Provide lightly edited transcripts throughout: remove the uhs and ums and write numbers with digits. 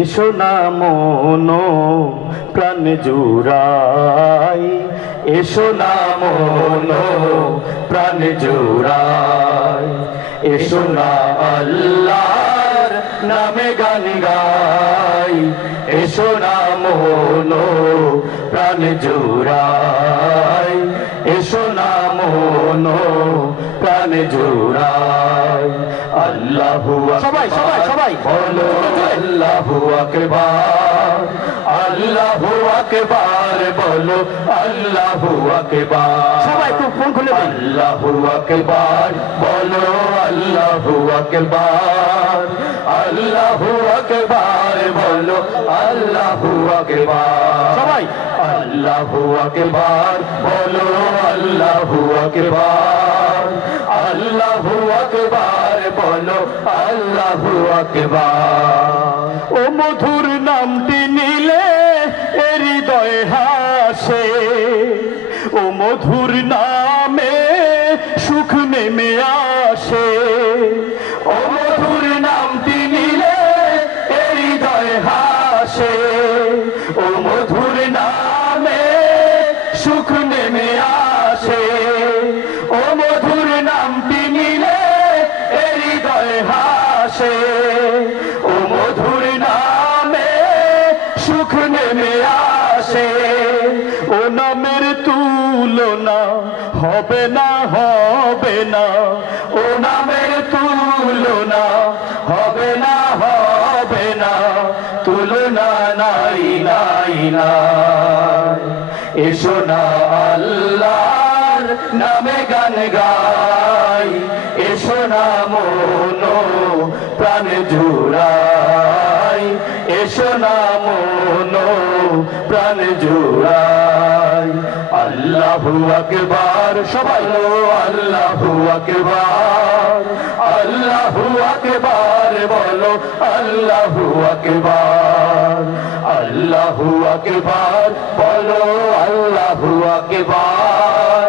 এসো না মন প্রাণ জুড়াই, এসো না মন প্রাণ জুড়াই, এসো না আল্লাহর নামে গান গাই, এসো না মন প্রাণ জুড়াই, এসো না মন প্রাণ জুড়াই। আল্লাহু সবাই সবাই সবাই বলো আল্লাহু আকবার, আল্লাহু আকবার বলো আল্লাহু আকবার। সবাই একটু ফোন খুলে দিন। আল্লাহু আকবার বলো আল্লাহু আকবার, আল্লাহু আকবার বলো আল্লাহু আকবার। সবাই আল্লাহু আকবার বলো আল্লাহু আকবার, আল্লাহু আকবার বলো আল্লাহু আকবার। ও মধুর নামটি নিলে হৃদয় হাসে, ও মধুর নামে সুখ নেমে আসে, ও মধুর নামটি নিলে হৃদয় হাসে, ও মধুর নামে সুখ নেমে আসে, ও মধুর নামটি নিলে হৃদয় হাসে, ও মধুর নামে সুখ নেমে আসে। ও নামের তুলনা হবে না, হবে না, ও নামের তুলনা হবে না, হবে না, তুলনা নাই নাই নাই। এসো না আল্লাহর নামে গান গাই, এসো না মন প্রাণ জুড়াই, এসো না মন প্রাণ জুড়াই। আল্লাহু আকবার সবাই আল্লাহু আকবার, আল্লাহু আকবার বলো আল্লাহু আকবার, আল্লাহু আকবার বলো আল্লাহু আকবার,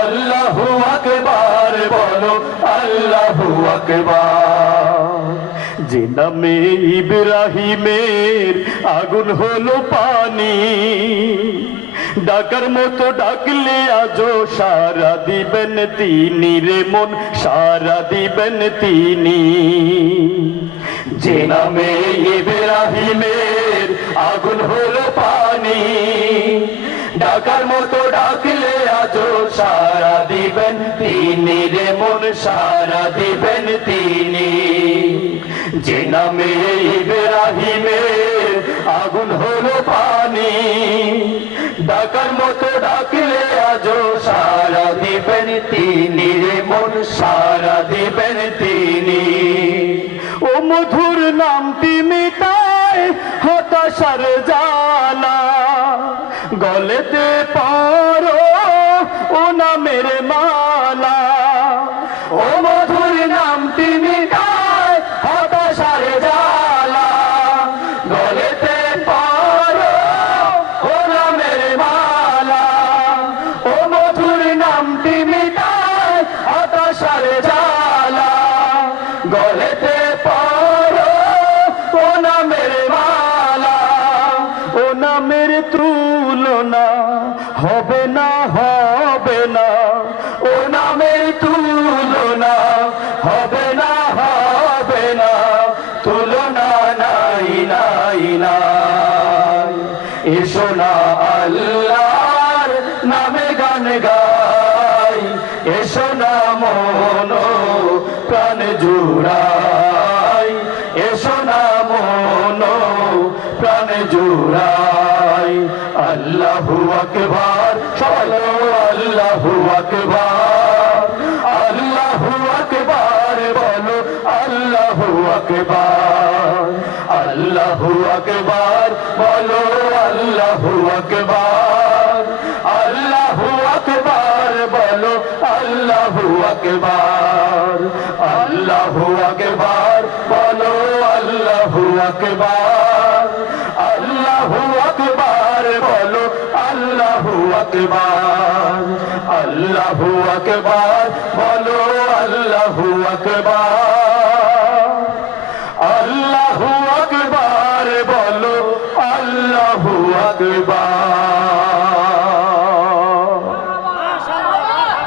আল্লাহু আকবার বলো আল্লাহু আকবার। যে নামে ইব্রাহিমের আগুন হলো পানি, ডাকার মতো ডাকলে আজও সারা দিবেন তিনি রে মন, সারা দিবেন তিনি। যে নামে ইব্রাহিমের আগুন হলো পানি, ডাকার মতো ডাকলে আজও সারা দিবেন তিনি রে মন, সারা দিবেন তিনি। যে নামে ইব্রাহিমের আগুন হলো পানি, ডাকার মতো ডাকলে আজও সারা দিবেন তিনি রে মন, সারা দিবেন তিনি। ও মধুর নামটি মিটায় হতাশার জ্বালা, গলেতে পরো ও নামের মালা, ও মধুর নামটি মিটায় হতাশার জ্বালা, গলেতে পরো ও নামের মালা, ও মধুর নামটি মিটায় হতাশার জ্বালা, গলেতে পরো ও নামের মালা। ও নামের তুলনা হবে না, হবে না, ও নামের তুলনা হবে না, হবে না, তুলনা নাই নাই নাই। এসো না আল্লাহর নামে গান গাই, এসো না মন প্রাণ জুড়াই, এসো না মন প্রাণ জুড়াই। আল্লাহু আকবার সবাই আল্লাহু আকবার, আল্লাহু আকবার বলো আল্লাহু আকবার, আল্লাহু আকবার বলো আল্লাহু আকবার, আল্লাহু আকবার বলো আল্লাহু আকবার, আল্লাহু আকবার বলো আল্লাহু আকবার, আল্লাহু আকবার বলো আল্লাহু আকবার, আল্লাহু আকবার বলো আল্লাহু আকবার, আল্লাহু আকবার আল্লাহু আকবার